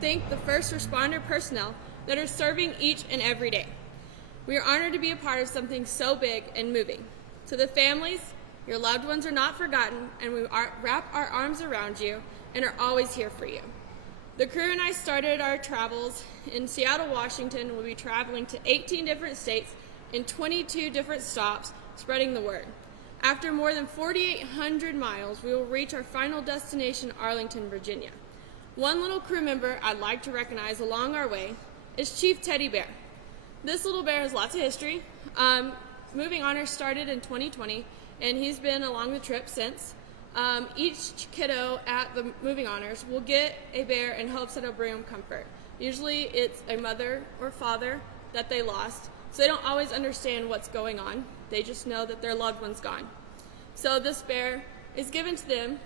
thank the first responder personnel that are serving each and every day. We are honored to be a part of something so big and moving. To the families, your loved ones are not forgotten, and we wrap our arms around you and are always here for you. The crew and I started our travels in Seattle, Washington. We'll be traveling to 18 different states in 22 different stops, spreading the word. After more than 4,800 miles, we will reach our final destination, Arlington, Virginia. One little crew member I'd like to recognize along our way is Chief Teddy Bear. This little bear has lots of history. Moving Honors started in 2020, and he's been along the trip since. Each kiddo at the Moving Honors will get a bear in hopes that it'll bring them comfort. Usually it's a mother or father that they lost, so they don't always understand what's going on. They just know that their loved one's gone. So this bear is given to them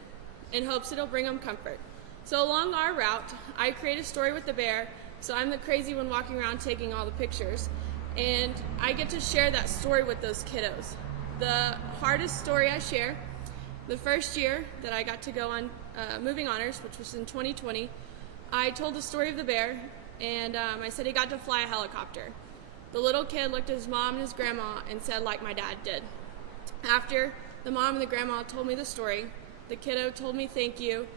in hopes it'll bring them comfort. So along our route, I create a story with the bear, so I'm the crazy one walking around taking all the pictures, and I get to share that story with those kiddos. The hardest story I share, the first year that I got to go on Moving Honors, which was in 2020, I told the story of the bear, and I said he got to fly a helicopter. The little kid looked at his mom and his grandma and said, like my dad did. After the mom and the grandma told me the story, the kiddo told me thank you,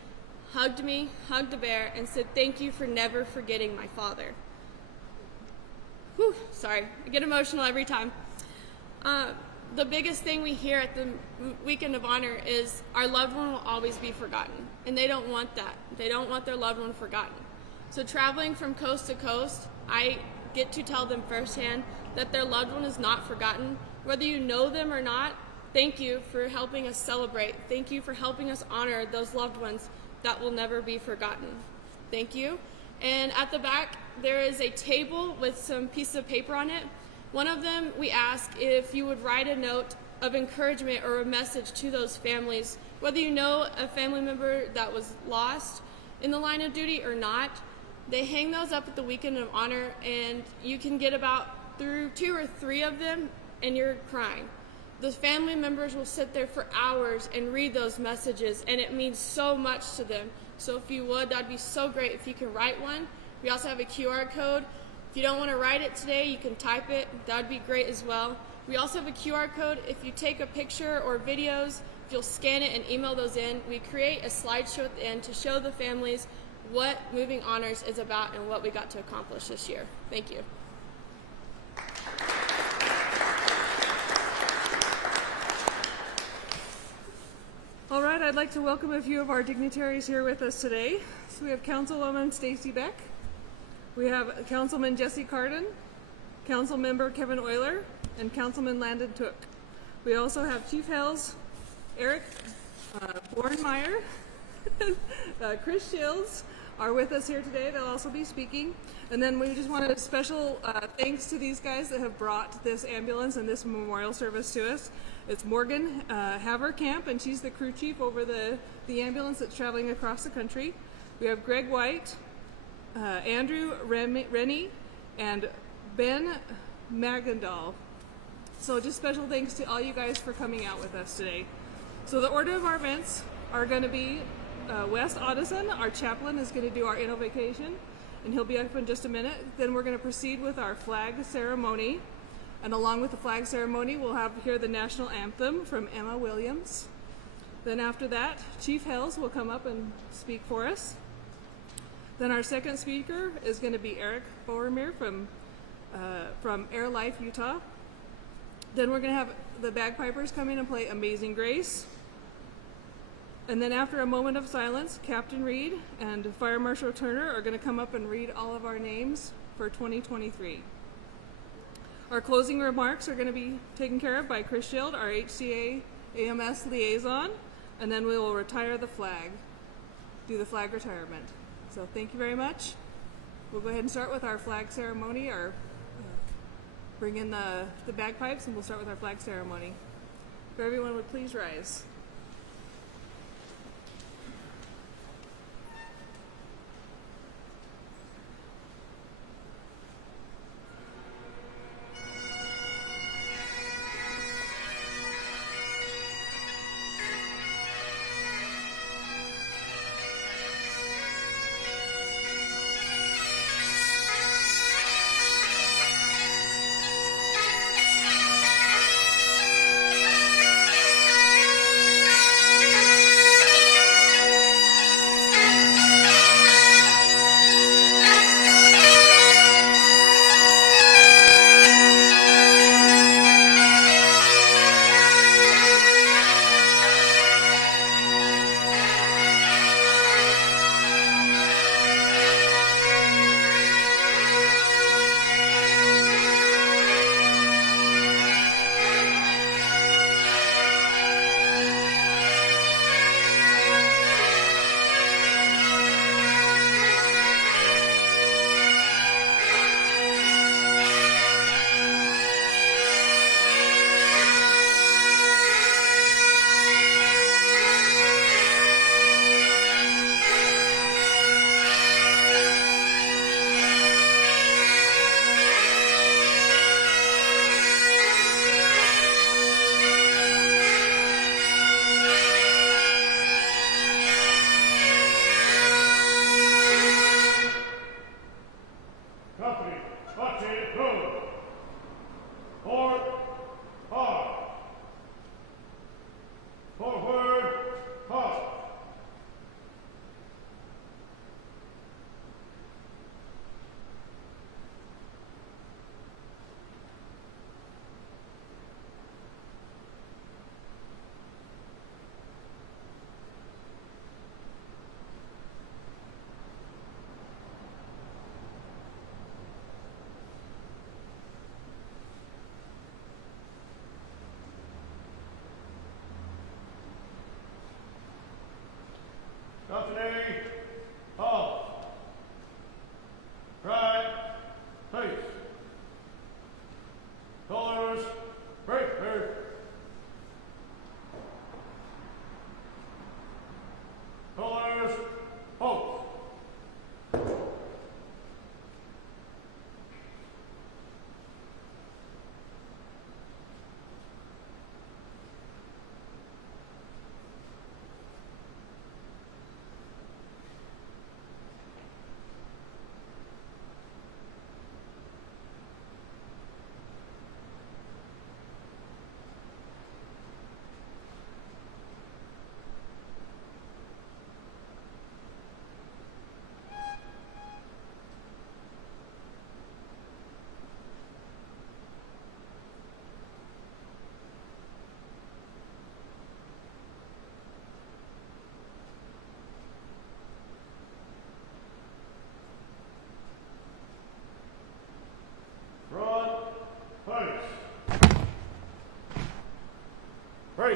hugged me, hugged the bear, and said thank you for never forgetting my father. Whew, sorry, I get emotional every time. The biggest thing we hear at the Weekend of Honor is our loved one will always be forgotten, and they don't want that. They don't want their loved one forgotten. So traveling from coast to coast, I get to tell them firsthand that their loved one is not forgotten. Whether you know them or not, thank you for helping us celebrate. Thank you for helping us honor those loved ones that will never be forgotten. Thank you. And at the back, there is a table with some pieces of paper on it. One of them, we ask if you would write a note of encouragement or a message to those families, whether you know a family member that was lost in the line of duty or not. They hang those up at the Weekend of Honor, and you can get about through 2 or 3 of them, and you're crying. The family members will sit there for hours and read those messages, and it means so much to them. So if you would, that'd be so great if you can write one. We also have a QR code. If you don't want to write it today, you can type it. That would be great as well. We also have a QR code. If you take a picture or videos, if you'll scan it and email those in, we create a slideshow at the end to show the families what Moving Honors is about and what we got to accomplish this year. Thank you. All right, I'd like to welcome a few of our dignitaries here with us today. So we have Councilwoman Stacy Beck, we have Councilman Jesse Cardin, Councilmember Kevin Euler, and Councilman Landon Took. We also have Chief Hells, Eric Bornmeyer, Chris Shields are with us here today. They'll also be speaking. And then we just want a special thanks to these guys that have brought this ambulance and this memorial service to us. It's Morgan Haverkamp, and she's the crew chief over the ambulance that's traveling across the country. We have Greg White, Andrew Rennie, and Ben Magandal. So just special thanks to all you guys for coming out with us today. So the order of our events are going to be Wes Addison, our chaplain, is going to do our invocation, and he'll be up in just a minute. Then we're going to proceed with our flag ceremony. And along with the flag ceremony, we'll have here the national anthem from Emma Williams. Then after that, Chief Hells will come up and speak for us. Then our second speaker is going to be Eric Boromir from Air Life, Utah. Then we're going to have the bagpipers come in and play Amazing Grace. And then after a moment of silence, Captain Reed and Fire Marshal Turner are going to come up and read all of our names for 2023. Our closing remarks are going to be taken care of by Chris Shield, our HCA AMS liaison, and then we will retire the flag, do the flag retirement. So thank you very much. We'll go ahead and start with our flag ceremony, bring in the bagpipes, and we'll start with our flag ceremony. If everyone would please rise.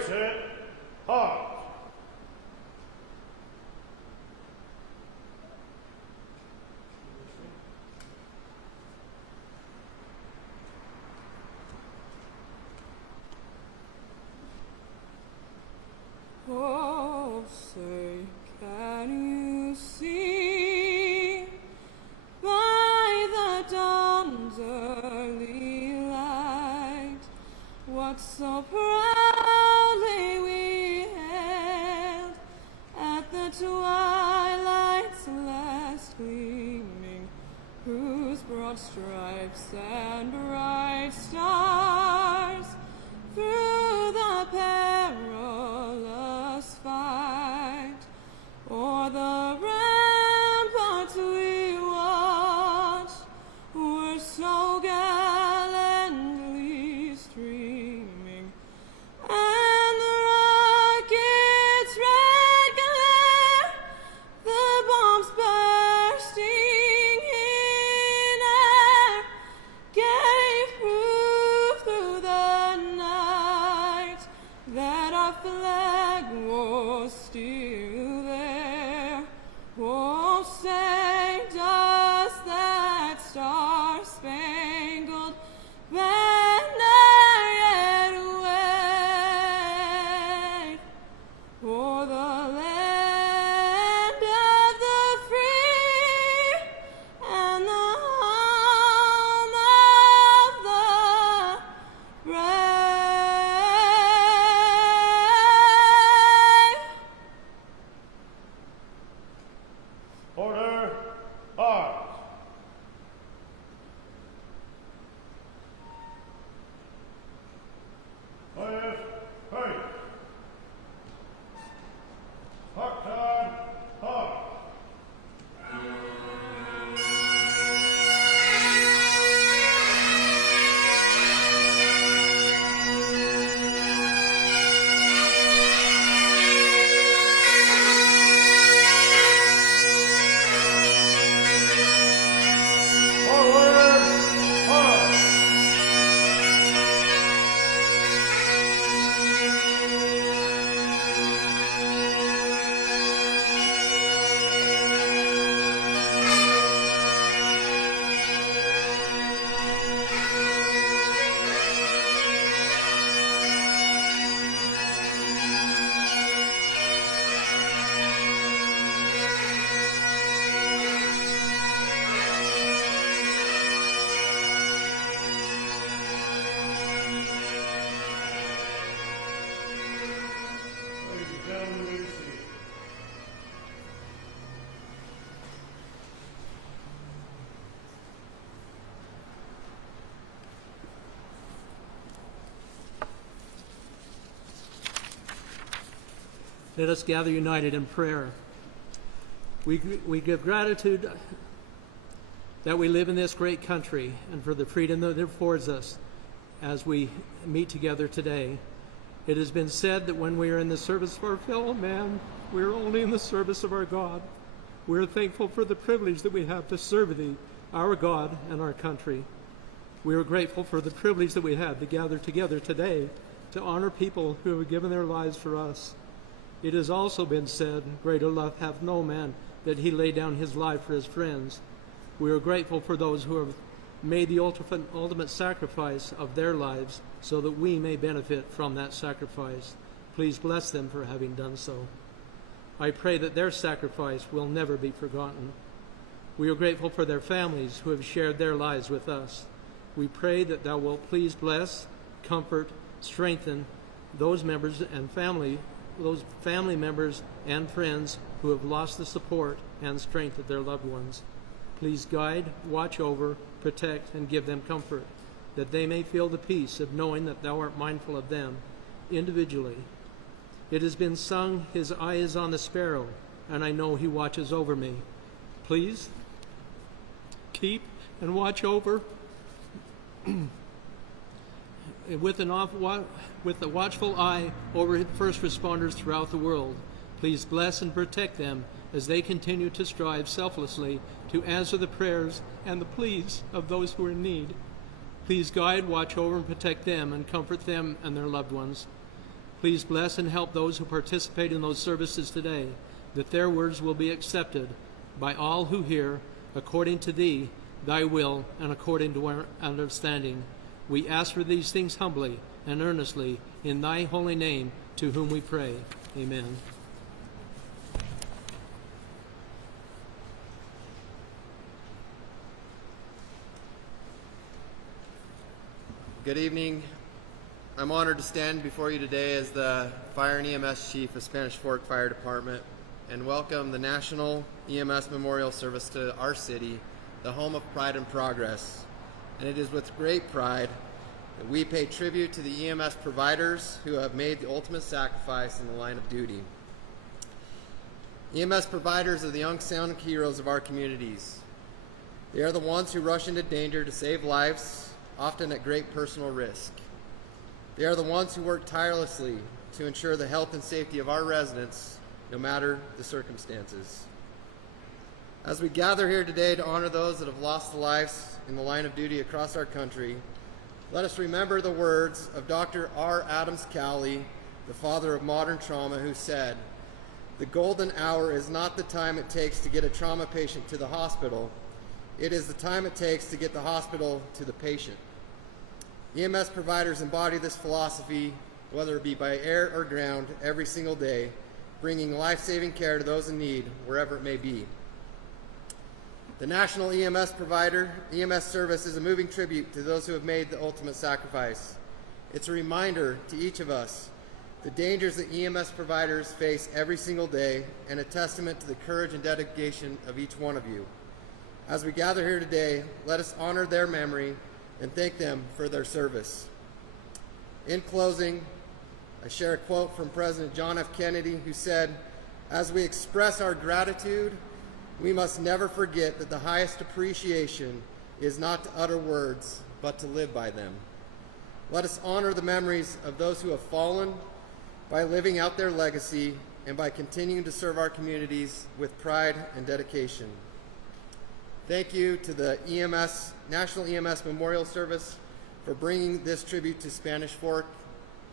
Ready, set, pause. Oh, say, can you see by the dawn's early light what so proudly we hailed at the twilight's last gleaming, whose broad stripes and bright stars through the perilous fight o'er the ramparts we watched were so gallantly streaming, and the rocket's red glare, the bombs bursting in air, gave proof through the night that our flag was still there. Oh, say, does that star-spangled banner yet wave o'er the land of the free and the home of the brave? Order, pause. Quiet, hurry. Mark time, pause. Forward, pause. Ladies and gentlemen, we see. Let us gather united in prayer. We give gratitude that we live in this great country and for the freedom that it affords us as we meet together today. It has been said that when we are in the service of our fellow man, we are only in the service of our God. We are thankful for the privilege that we have to serve Thee, our God, and our country. We are grateful for the privilege that we have to gather together today to honor people who have given their lives for us. It has also been said, greater love hath no man, that he lay down his life for his friends. We are grateful for those who have made the ultimate sacrifice of their lives so that we may benefit from that sacrifice. Please bless them for having done so. I pray that their sacrifice will never be forgotten. We are grateful for their families who have shared their lives with us. We pray that Thou wilt please bless, comfort, strengthen those family members and friends who have lost the support and strength of their loved ones. Please guide, watch over, protect, and give them comfort, that they may feel the peace of knowing that Thou art mindful of them individually. It has been sung, His eye is on the sparrow, and I know He watches over me. Please keep and watch over with a watchful eye over first responders throughout the world. Please bless and protect them as they continue to strive selflessly to answer the prayers and the pleas of those who are in need. Please guide, watch over, and protect them and comfort them and their loved ones. Please bless and help those who participate in those services today, that their words will be accepted by all who hear, according to thee, thy will, and according to our understanding. We ask for these things humbly and earnestly in thy holy name, to whom we pray. Amen. Good evening. I'm honored to stand before you today as the Fire and EMS Chief of Spanish Fork Fire Department and welcome the National EMS Memorial Service to our city, the home of pride and progress. And it is with great pride that we pay tribute to the EMS providers who have made the ultimate sacrifice in the line of duty. EMS providers are the unsung heroes of our communities. They are the ones who rush into danger to save lives, often at great personal risk. They are the ones who work tirelessly to ensure the health and safety of our residents, no matter the circumstances. As we gather here today to honor those that have lost their lives in the line of duty across our country, let us remember the words of Dr. R. Adams Cowley, the father of modern trauma, who said, "The golden hour is not the time it takes to get a trauma patient to the hospital. It is the time it takes to get the hospital to the patient." EMS providers embody this philosophy, whether it be by air or ground, every single day, bringing life-saving care to those in need, wherever it may be. The National EMS Service is a moving tribute to those who have made the ultimate sacrifice. It's a reminder to each of us the dangers that EMS providers face every single day, and a testament to the courage and dedication of each one of you. As we gather here today, let us honor their memory and thank them for their service. In closing, I share a quote from President John F. Kennedy, who said, "As we express our gratitude, we must never forget that the highest appreciation is not to utter words, but to live by them." Let us honor the memories of those who have fallen by living out their legacy and by continuing to serve our communities with pride and dedication. Thank you to the National EMS Memorial Service for bringing this tribute to Spanish Fork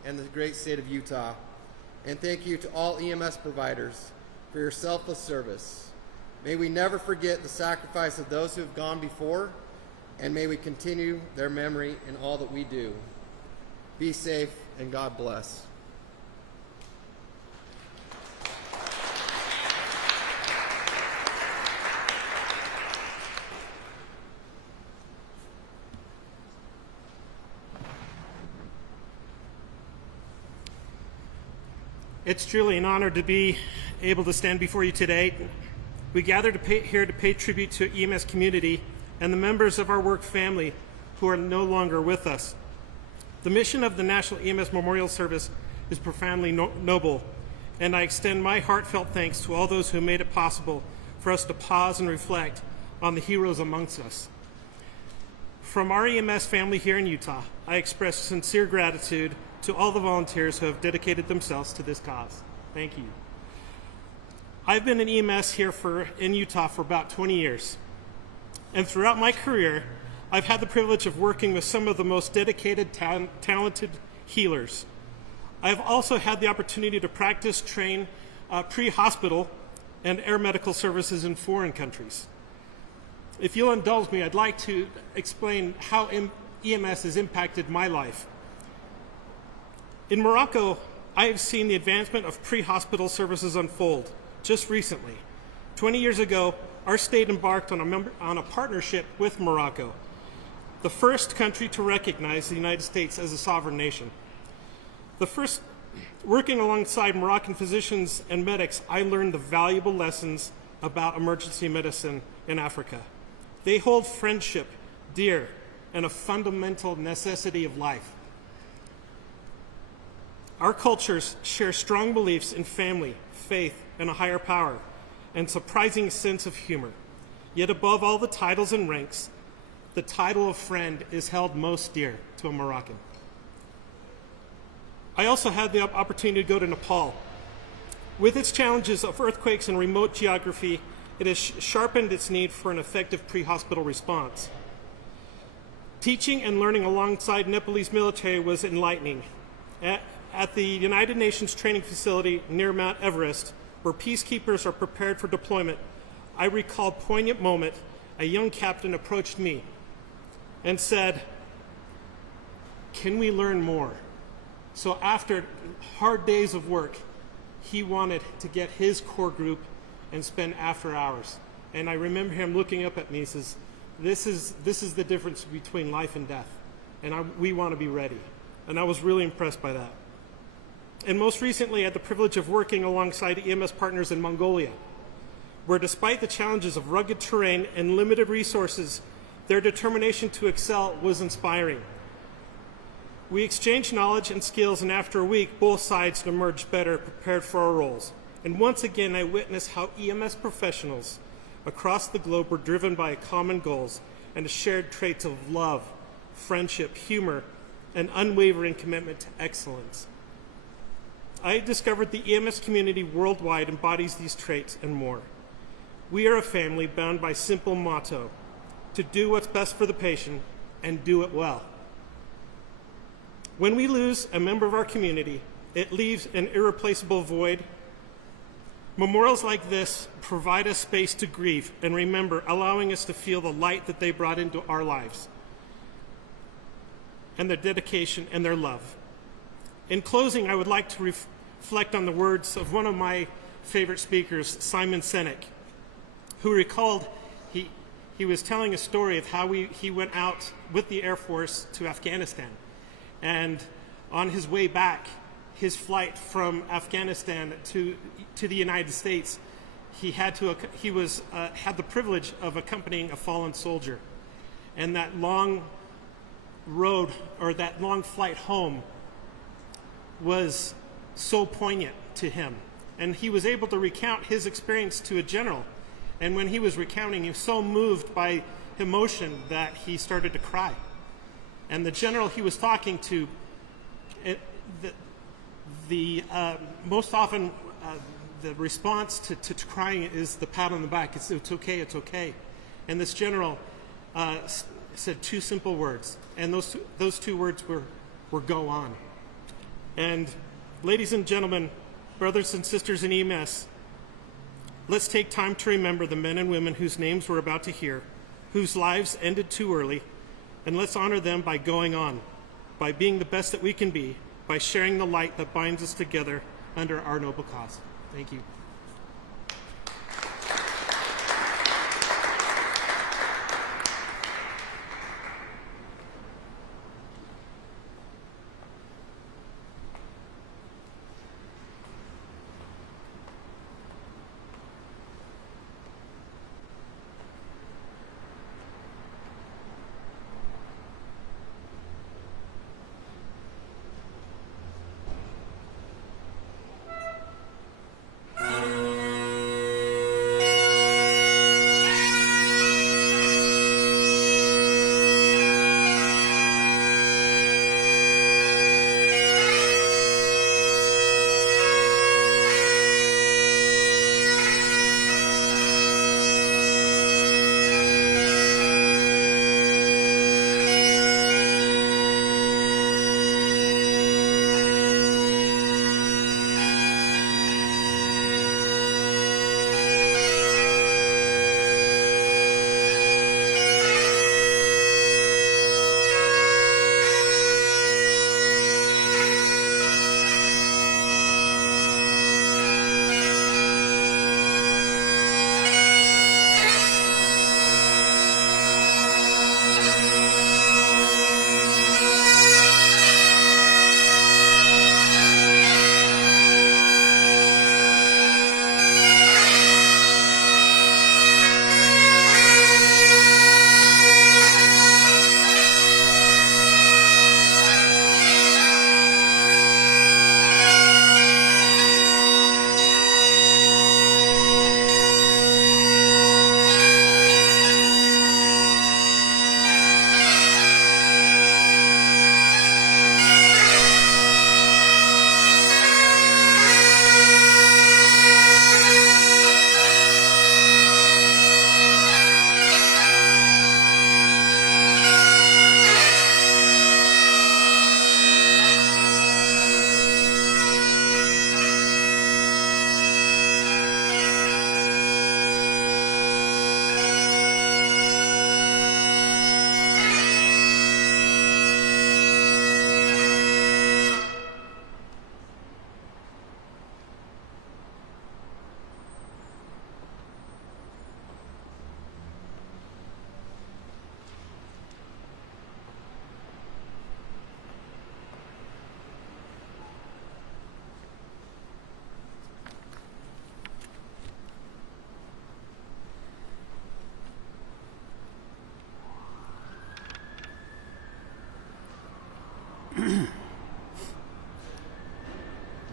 and the great state of Utah. And thank you to all EMS providers for your selfless service. May we never forget the sacrifice of those who have gone before, and may we continue their memory in all that we do. Be safe, and God bless. It's truly an honor to be able to stand before you today. We gather here to pay tribute to EMS community and the members of our work family who are no longer with us. The mission of the National EMS Memorial Service is profoundly noble, and I extend my heartfelt thanks to all those who made it possible for us to pause and reflect on the heroes amongst us. From our EMS family here in Utah, I express sincere gratitude to all the volunteers who have dedicated themselves to this cause. Thank you. I've been in EMS here in Utah for about 20 years. And throughout my career, I've had the privilege of working with some of the most dedicated, talented healers. I've also had the opportunity to practice, train pre-hospital and air medical services in foreign countries. If you'll indulge me, I'd like to explain how EMS has impacted my life. In Morocco, I have seen the advancement of pre-hospital services unfold just recently. 20 years ago, our state embarked on a partnership with Morocco, the first country to recognize the United States as a sovereign nation. Working alongside Moroccan physicians and medics, I learned the valuable lessons about emergency medicine in Africa. They hold friendship dear and a fundamental necessity of life. Our cultures share strong beliefs in family, faith, and a higher power, and surprising sense of humor. Yet above all the titles and ranks, the title of friend is held most dear to a Moroccan. I also had the opportunity to go to Nepal. With its challenges of earthquakes and remote geography, it has sharpened its need for an effective pre-hospital response. Teaching and learning alongside Nepalese military was enlightening. at the United Nations training facility near Mount Everest, where peacekeepers are prepared for deployment, I recall a poignant moment. A young captain approached me and said, "Can we learn more?" So after hard days of work, he wanted to get his core group and spend after hours. And I remember him looking up at me and says, this is the difference between life and death. And we want to be ready. And I was really impressed by that. And most recently, I had the privilege of working alongside EMS partners in Mongolia, where despite the challenges of rugged terrain and limited resources, their determination to excel was inspiring. We exchanged knowledge and skills, and after a week, both sides emerged better prepared for our roles. And once again, I witnessed how EMS professionals across the globe were driven by common goals and the shared traits of love, friendship, humor, and unwavering commitment to excellence. I discovered the EMS community worldwide embodies these traits and more. We are a family bound by a simple motto: to do what's best for the patient and do it well. When we lose a member of our community, it leaves an irreplaceable void. Memorials like this provide us space to grieve and remember, allowing us to feel the light that they brought into our lives and their dedication and their love. In closing, I would like to reflect on the words of one of my favorite speakers, Simon Sinek, who recalled he was telling a story of how he went out with the Air Force to Afghanistan. And on his way back, his flight from Afghanistan to the United States, he had the privilege of accompanying a fallen soldier. And that long road, or that long flight home, was so poignant to him. And he was able to recount his experience to a general. And when he was recounting, he was so moved by emotion that he started to cry. And the general he was talking to, most often the response to crying is the pat on the back. It's okay, it's okay. And this general said two simple words, and those two words were go on. And ladies and gentlemen, brothers and sisters in EMS, let's take time to remember the men and women whose names we're about to hear, whose lives ended too early, and let's honor them by going on, by being the best that we can be, by sharing the light that binds us together under our noble cause. Thank you.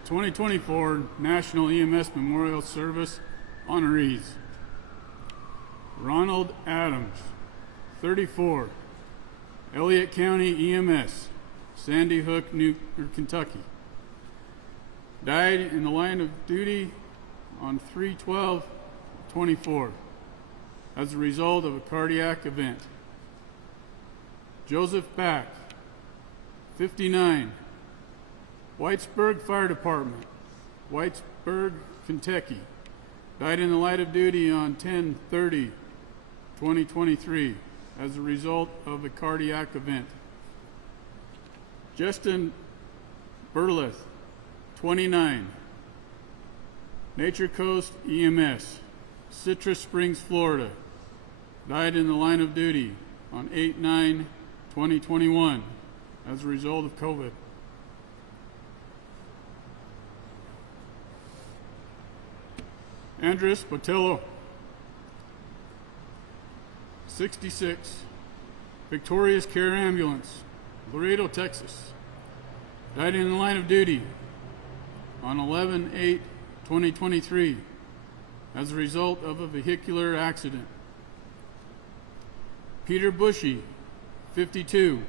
2024 National EMS Memorial Service honorees. Ronald Adams, 34, Elliott County EMS, Sandy Hook, Kentucky. Died in the line of duty on 3/12/24 as a result of a cardiac event. Joseph Back, 59, Whitesburg Fire Department, Whitesburg, Kentucky. Died in the line of duty on 10/30/2023 as a result of a cardiac event. Justin Burleth, 29, Nature Coast EMS, Citrus Springs, Florida. Died in the line of duty on 8/9/2021 as a result of COVID. Andres Botello, 66, Victorious Care Ambulance, Laredo, Texas. Died in the line of duty on 11/8/2023 as a result of a vehicular accident. Peter Bushy, 52,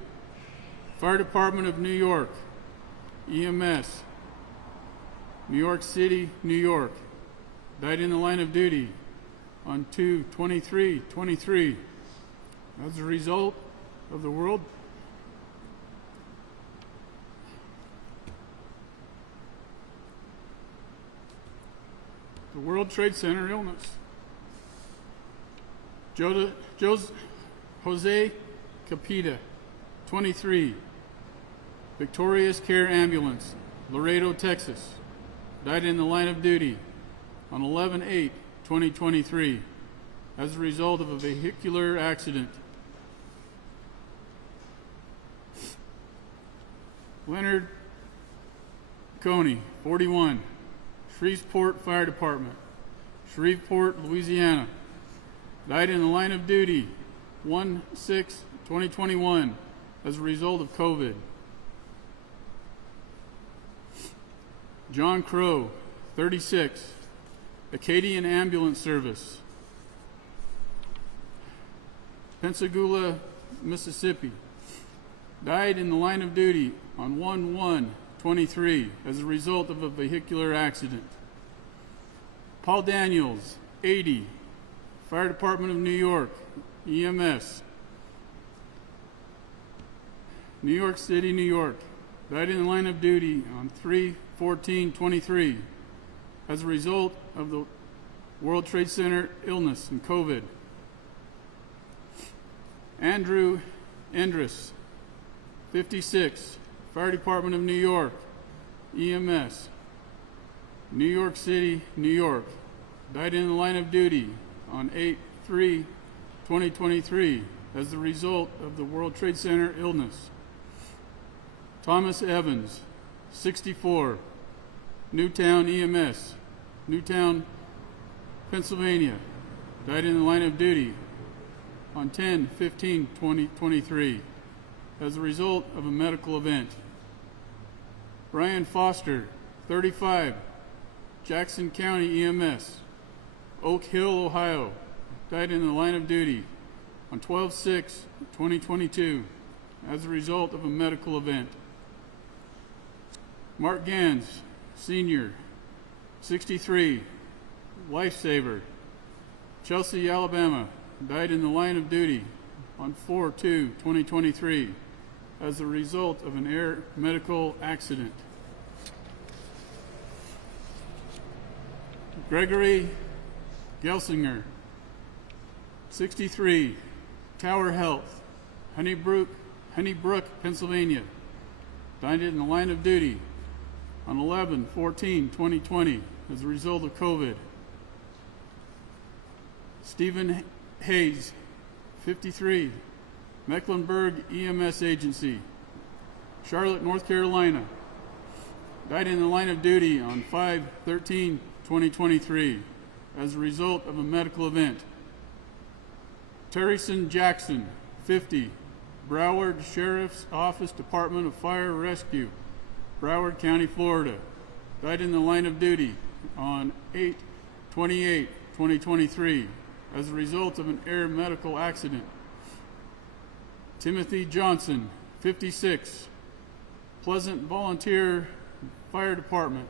Fire Department of New York, EMS, New York City, New York. Died in the line of duty on 2/23/23 as a result of the World Trade Center illness. Jose Capita, 23, Victorious Care Ambulance, Laredo, Texas. Died in the line of duty on 11/8/2023 as a result of a vehicular accident. Leonard Coney, 41, Shreveport Fire Department, Shreveport, Louisiana. Died in the line of duty 1/6/2021 as a result of COVID. John Crow, 36, Acadian Ambulance Service, Pensacola, Mississippi. Died in the line of duty on 1/1/23 as a result of a vehicular accident. Paul Daniels, 80, Fire Department of New York, EMS, New York City, New York. Died in the line of duty on 3/14/23 as a result of the World Trade Center illness and COVID. Andrew Endress, 56, Fire Department of New York, EMS, New York City, New York. Died in the line of duty on 8/3/2023 as a result of the World Trade Center illness. Thomas Evans, 64, Newtown EMS, Newtown, Pennsylvania. Died in the line of duty on 10/15/2023 as a result of a medical event. Brian Foster, 35, Jackson County EMS, Oak Hill, Ohio. Died in the line of duty on 12/6/2022 as a result of a medical event. Mark Gans, Senior, 63, Lifesaver, Chelsea, Alabama. Died in the line of duty on 4/2/2023 as a result of an air medical accident. Gregory Gelsinger, 63, Tower Health, Honeybrook, Pennsylvania. Died in the line of duty on 11/14/2020 as a result of COVID. Stephen Hayes, 53, Mecklenburg EMS Agency, Charlotte, North Carolina. Died in the line of duty on 5/13/2023 as a result of a medical event. Terryson Jackson, 50, Broward Sheriff's Office, Department of Fire Rescue, Broward County, Florida. died in the line of duty on 8/28/2023 as a result of an air medical accident. Timothy Johnson, 56, Pleasant Volunteer Fire Department,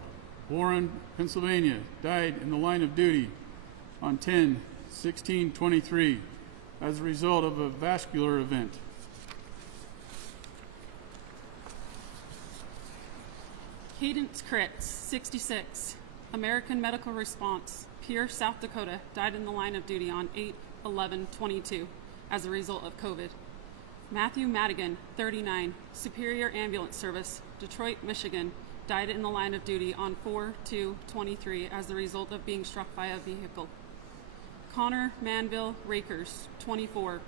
Warren, Pennsylvania, died in the line of duty on 10/16/23 as a result of a vascular event. Cadence Kritz, 66, American Medical Response, Pierre, South Dakota, died in the line of duty on 8/11/22 as a result of COVID. Matthew Madigan, 39, Superior Ambulance Service, Detroit, Michigan, died in the line of duty on 4/2/23 as a result of being struck by a vehicle. Connor Manville Rakers, 24,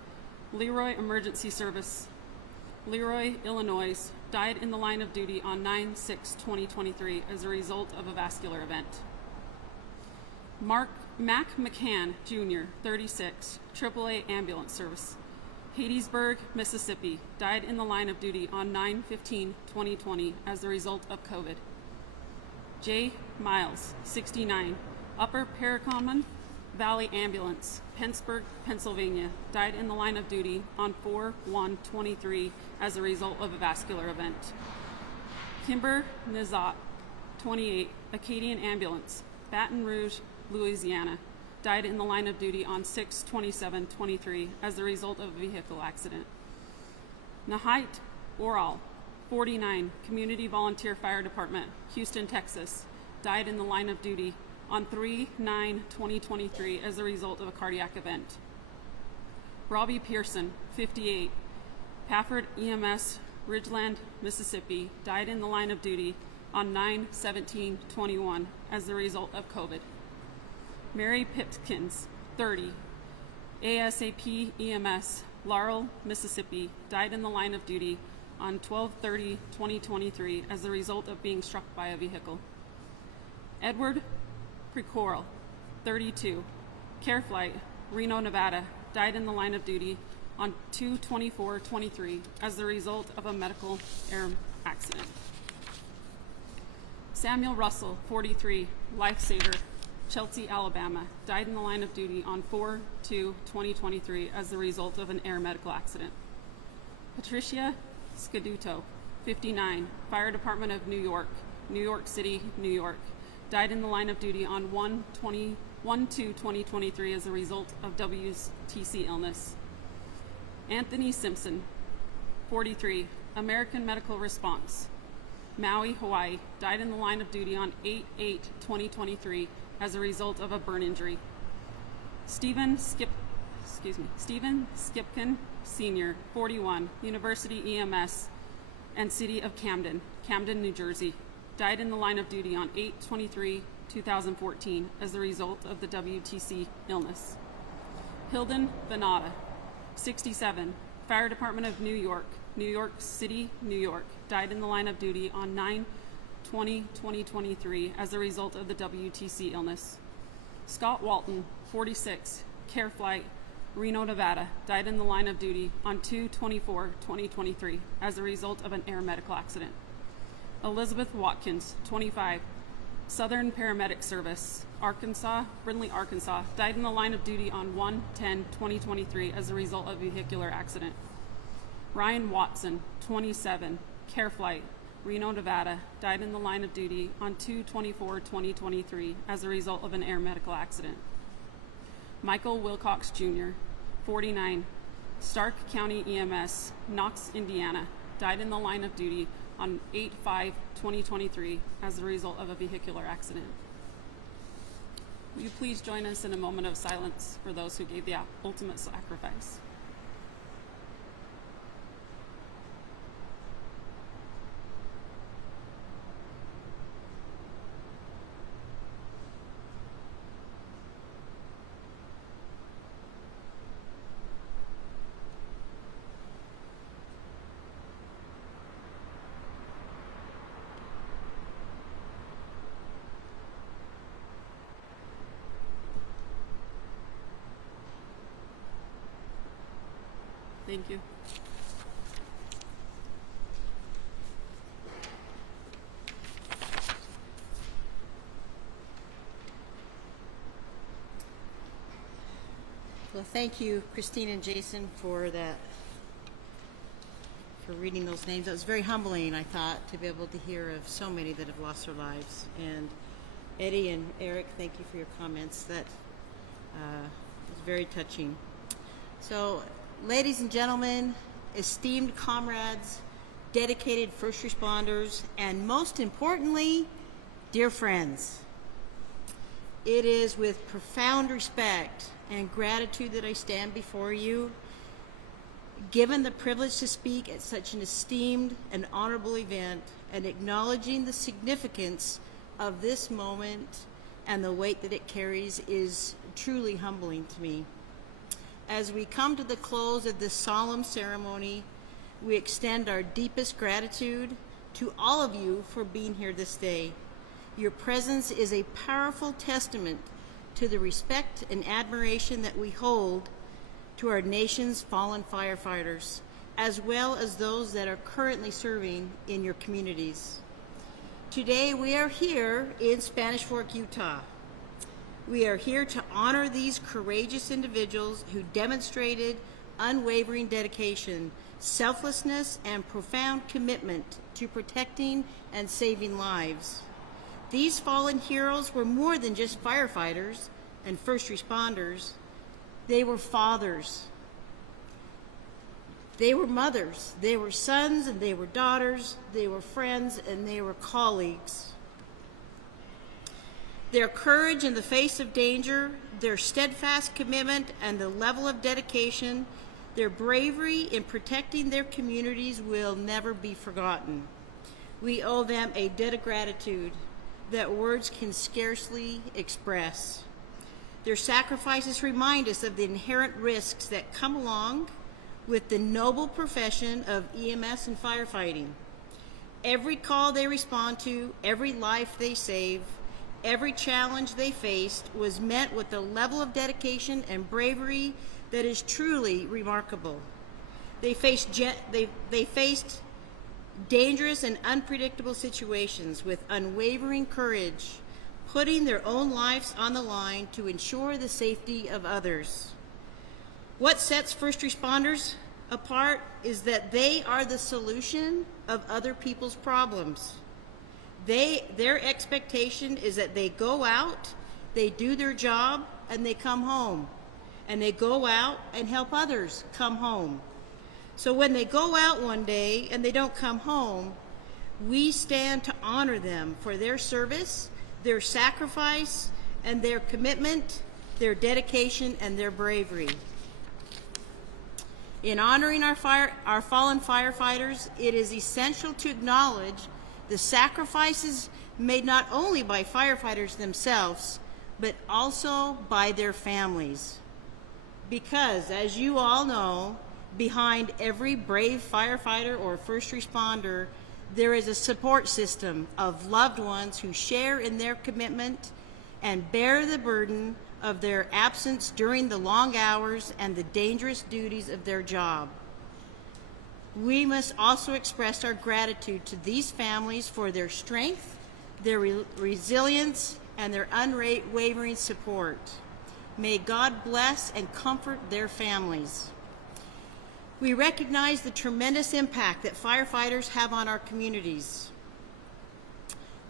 Leroy Emergency Service, Leroy, Illinois, died in the line of duty on 9/6/2023 as a result of a vascular event. Mac McCann, Jr., 36, AAA Ambulance Service, Hattiesburg, Mississippi, died in the line of duty on 9/15/2020 as a result of COVID. J. Miles, 69, Upper Perricombe Valley Ambulance, Pennsburg, Pennsylvania, died in the line of duty on 4/1/23 as a result of a vascular event. Kimber Nizat, 28, Acadian Ambulance, Baton Rouge, Louisiana, died in the line of duty on 6/27/23 as a result of a vehicle accident. Nahait Oral, 49, Community Volunteer Fire Department, Houston, Texas, died in the line of duty on 3/9/2023 as a result of a cardiac event. Robbie Pearson, 58, Pafford EMS, Ridgeland, Mississippi, died in the line of duty on 9/17/21 as a result of COVID. Mary Pipkins, 30, ASAP EMS, Laurel, Mississippi, died in the line of duty on 12/30/2023 as a result of being struck by a vehicle. Edward Precoral, 32, Careflight, Reno, Nevada, died in the line of duty on 2/24/23 as a result of a medical air accident. Samuel Russell, 43, Lifesaver, Chelsea, Alabama, died in the line of duty on 4/2/2023 as a result of an air medical accident. Patricia Scaduto, 59, Fire Department of New York, New York City, New York, died in the line of duty on 1/2/2023 as a result of WTC illness. Anthony Simpson, 43, American Medical Response, Maui, Hawaii, died in the line of duty on 8/8/2023 as a result of a burn injury. Stephen Skipkin, Sr., 41, University EMS and City of Camden, Camden, New Jersey, died in the line of duty on 8/23/2014 as a result of the WTC illness. Hilden Venata, 67, Fire Department of New York, New York City, New York, died in the line of duty on 9/20/2023 as a result of the WTC illness. Scott Walton, 46, Careflight, Reno, Nevada, died in the line of duty on 2/24/2023 as a result of an air medical accident. Elizabeth Watkins, 25, Southern Paramedic Service, Arkansas, Brindley, Arkansas, died in the line of duty on 1/10/2023 as a result of a vehicular accident. Ryan Watson, 27, Careflight, Reno, Nevada, died in the line of duty on 2/24/2023 as a result of an air medical accident. Michael Wilcox Jr., 49, Stark County EMS, Knox, Indiana, died in the line of duty on 8/5/2023 as a result of a vehicular accident. Will you please join us in a moment of silence for those who gave the ultimate sacrifice? Thank you. Well, thank you, Christine and Jason, for that, for reading those names. It was very humbling, I thought, to be able to hear of so many that have lost their lives. And Eddie and Eric, thank you for your comments. That was very touching. So, ladies and gentlemen, esteemed comrades, dedicated first responders, and most importantly, dear friends, it is with profound respect and gratitude that I stand before you, given the privilege to speak at such an esteemed and honorable event, and acknowledging the significance of this moment and the weight that it carries is truly humbling to me. As we come to the close of this solemn ceremony, we extend our deepest gratitude to all of you for being here this day. Your presence is a powerful testament to the respect and admiration that we hold to our nation's fallen firefighters, as well as those that are currently serving in your communities. Today we are here in Spanish Fork, Utah. We are here to honor these courageous individuals who demonstrated unwavering dedication, selflessness, and profound commitment to protecting and saving lives. These fallen heroes were more than just firefighters and first responders. They were fathers. They were mothers. They were sons and they were daughters. They were friends and they were colleagues. Their courage in the face of danger, their steadfast commitment, and the level of dedication, their bravery in protecting their communities will never be forgotten. We owe them a debt of gratitude that words can scarcely express. Their sacrifices remind us of the inherent risks that come along with the noble profession of EMS and firefighting. Every call they respond to, every life they save, every challenge they faced was met with a level of dedication and bravery that is truly remarkable. They faced dangerous and unpredictable situations with unwavering courage, putting their own lives on the line to ensure the safety of others. What sets first responders apart is that they are the solution of other people's problems. Their expectation is that they go out, they do their job, and they come home. And they go out and help others come home. So when they go out one day and they don't come home, we stand to honor them for their service, their sacrifice, and their commitment, their dedication, and their bravery. In honoring our fallen firefighters, it is essential to acknowledge the sacrifices made not only by firefighters themselves, but also by their families. Because, as you all know, behind every brave firefighter or first responder, there is a support system of loved ones who share in their commitment and bear the burden of their absence during the long hours and the dangerous duties of their job. We must also express our gratitude to these families for their strength, their resilience, and their unwavering support. May God bless and comfort their families. We recognize the tremendous impact that firefighters have on our communities.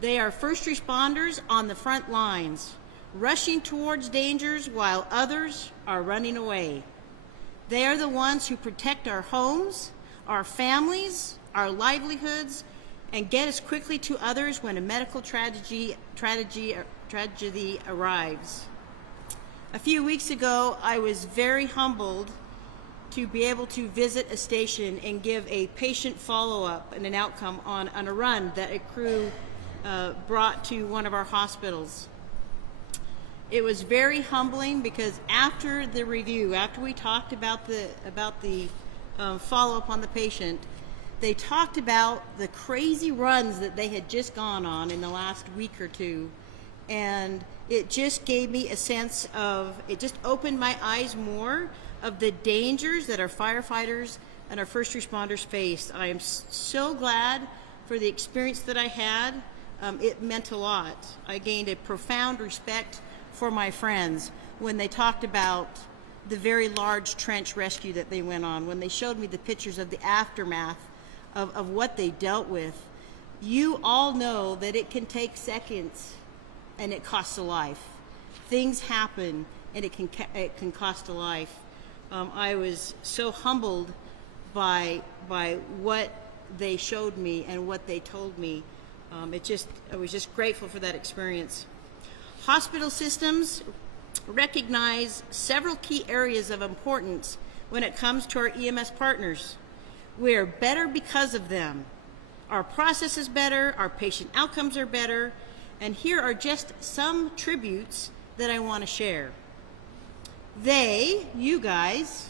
They are first responders on the front lines, rushing towards dangers while others are running away. They are the ones who protect our homes, our families, our livelihoods, and get us quickly to others when a medical tragedy arrives. A few weeks ago, I was very humbled to be able to visit a station and give a patient follow-up and an outcome on a run that a crew brought to one of our hospitals. It was very humbling because after the review, after we talked about the follow-up on the patient, they talked about the crazy runs that they had just gone on in the last week or two, and it just gave me a sense of, it just opened my eyes more of the dangers that our firefighters and our first responders face. I am so glad for the experience that I had. It meant a lot. I gained a profound respect for my friends when they talked about the very large trench rescue that they went on, when they showed me the pictures of the aftermath of what they dealt with. You all know that it can take seconds and it costs a life. Things happen and it can cost a life. I was so humbled by what they showed me and what they told me. I was just grateful for that experience. Hospital systems recognize several key areas of importance when it comes to our EMS partners. We are better because of them. Our process is better, our patient outcomes are better, and here are just some tributes that I want to share. They, you guys,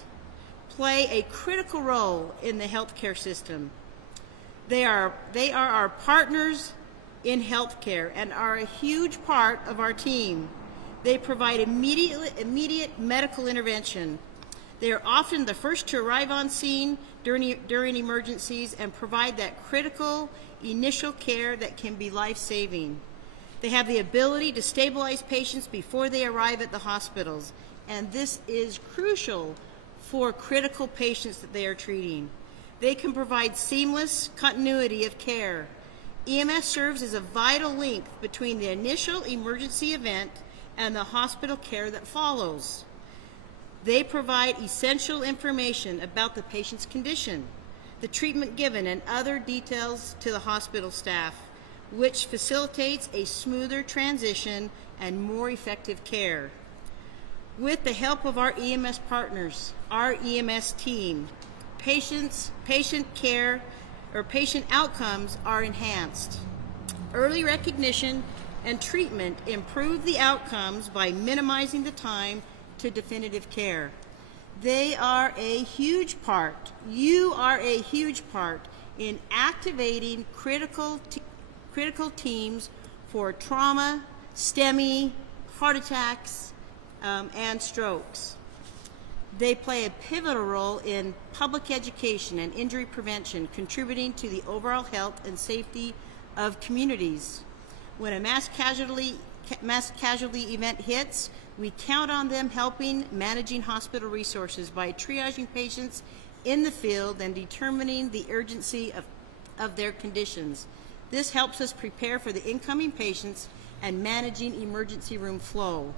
play a critical role in the healthcare system. They are our partners in healthcare and are a huge part of our team. They provide immediate medical intervention. They are often the first to arrive on scene during emergencies and provide that critical initial care that can be life-saving. They have the ability to stabilize patients before they arrive at the hospitals, and this is crucial for critical patients that they are treating. They can provide seamless continuity of care. EMS serves as a vital link between the initial emergency event and the hospital care that follows. They provide essential information about the patient's condition, the treatment given, and other details to the hospital staff, which facilitates a smoother transition and more effective care. With the help of our EMS partners, our EMS team, patient care or patient outcomes are enhanced. Early recognition and treatment improve the outcomes by minimizing the time to definitive care. They are a huge part, you are a huge part in activating critical teams for trauma, STEMI, heart attacks, and strokes. They play a pivotal role in public education and injury prevention, contributing to the overall health and safety of communities. When a mass casualty event hits, we count on them helping managing hospital resources by triaging patients in the field and determining the urgency of their conditions. This helps us prepare for the incoming patients and managing emergency room flow.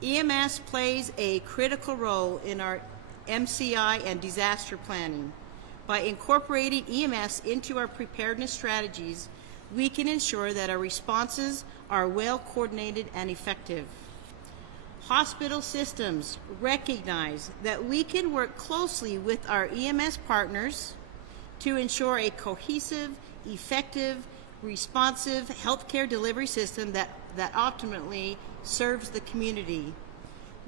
EMS plays a critical role in our MCI and disaster planning. By incorporating EMS into our preparedness strategies, we can ensure that our responses are well coordinated and effective. Hospital systems recognize that we can work closely with our EMS partners to ensure a cohesive, effective, responsive healthcare delivery system that ultimately serves the community.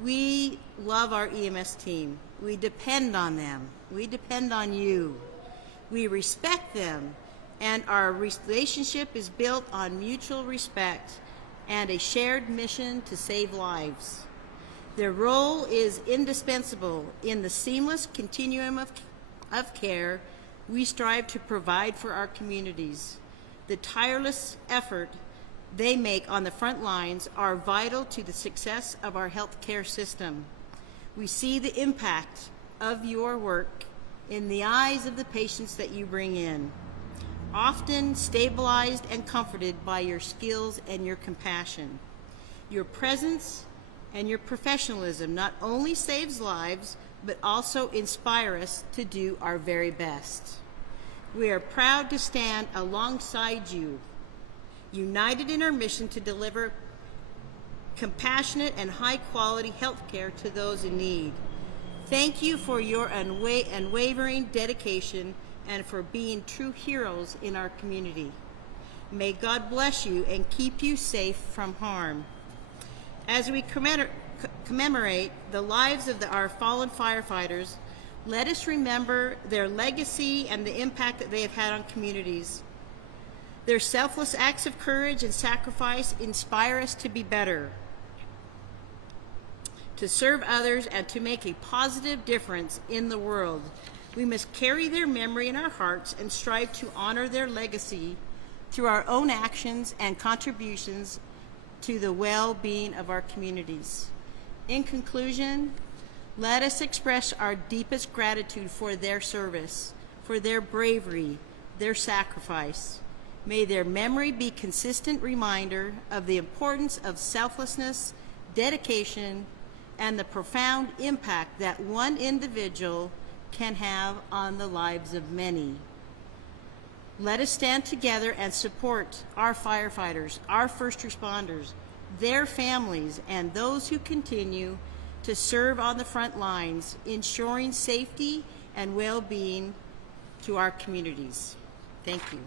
We love our EMS team. We depend on them. We depend on you. We respect them, and our relationship is built on mutual respect and a shared mission to save lives. Their role is indispensable in the seamless continuum of care we strive to provide for our communities. The tireless effort they make on the front lines are vital to the success of our healthcare system. We see the impact of your work in the eyes of the patients that you bring in, often stabilized and comforted by your skills and your compassion. Your presence and your professionalism not only saves lives, but also inspire us to do our very best. We are proud to stand alongside you, united in our mission to deliver compassionate and high-quality health care to those in need. Thank you for your unwavering dedication and for being true heroes in our community. May God bless you and keep you safe from harm. As we commemorate the lives of our fallen firefighters, let us remember their legacy and the impact that they have had on communities. Their selfless acts of courage and sacrifice inspire us to be better, to serve others, and to make a positive difference in the world. We must carry their memory in our hearts and strive to honor their legacy through our own actions and contributions to the well-being of our communities. In conclusion, let us express our deepest gratitude for their service, for their bravery, their sacrifice. May their memory be a consistent reminder of the importance of selflessness, dedication, and the profound impact that one individual can have on the lives of many. Let us stand together and support our firefighters, our first responders, their families, and those who continue to serve on the front lines, ensuring safety and well-being to our communities. Thank you.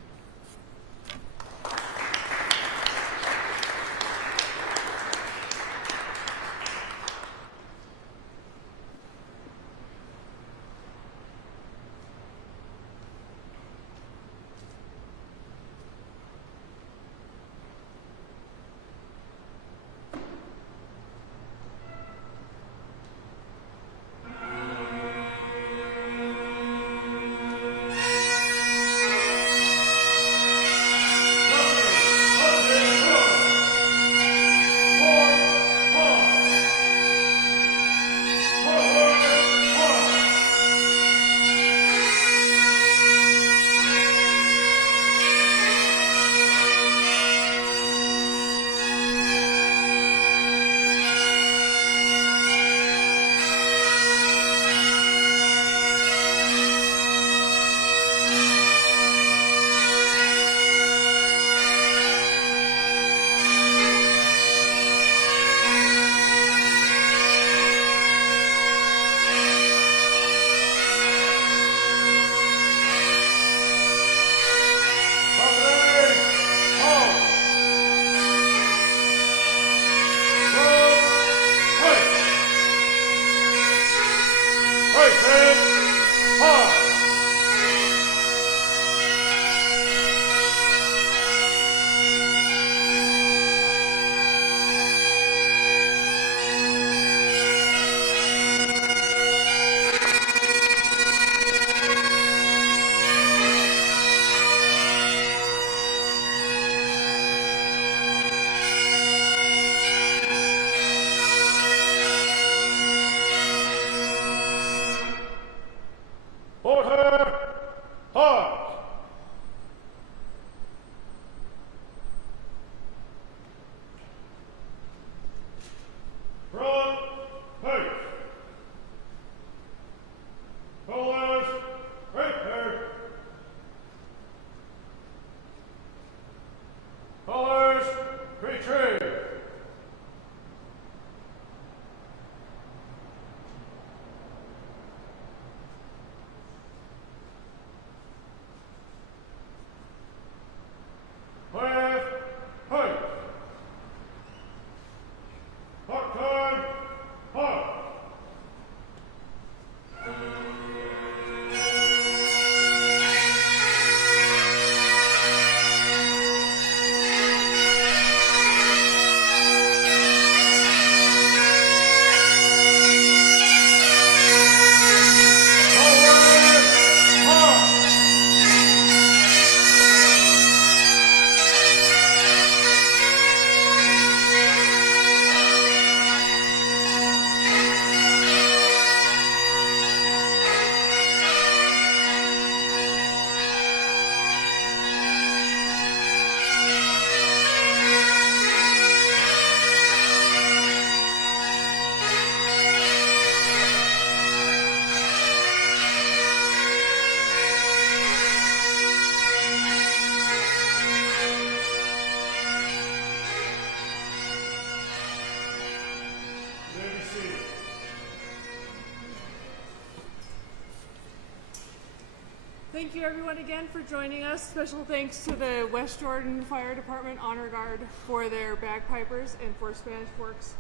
Thank you everyone again for joining us. Special thanks to the West Jordan Fire Department Honor Guard for their bagpipers and for Spanish Forks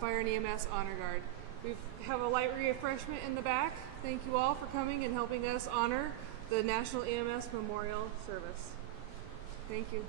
Fire and EMS Honor Guard. We have a light refreshment in the back. Thank you all for coming and helping us honor the National EMS Memorial Service. Thank you.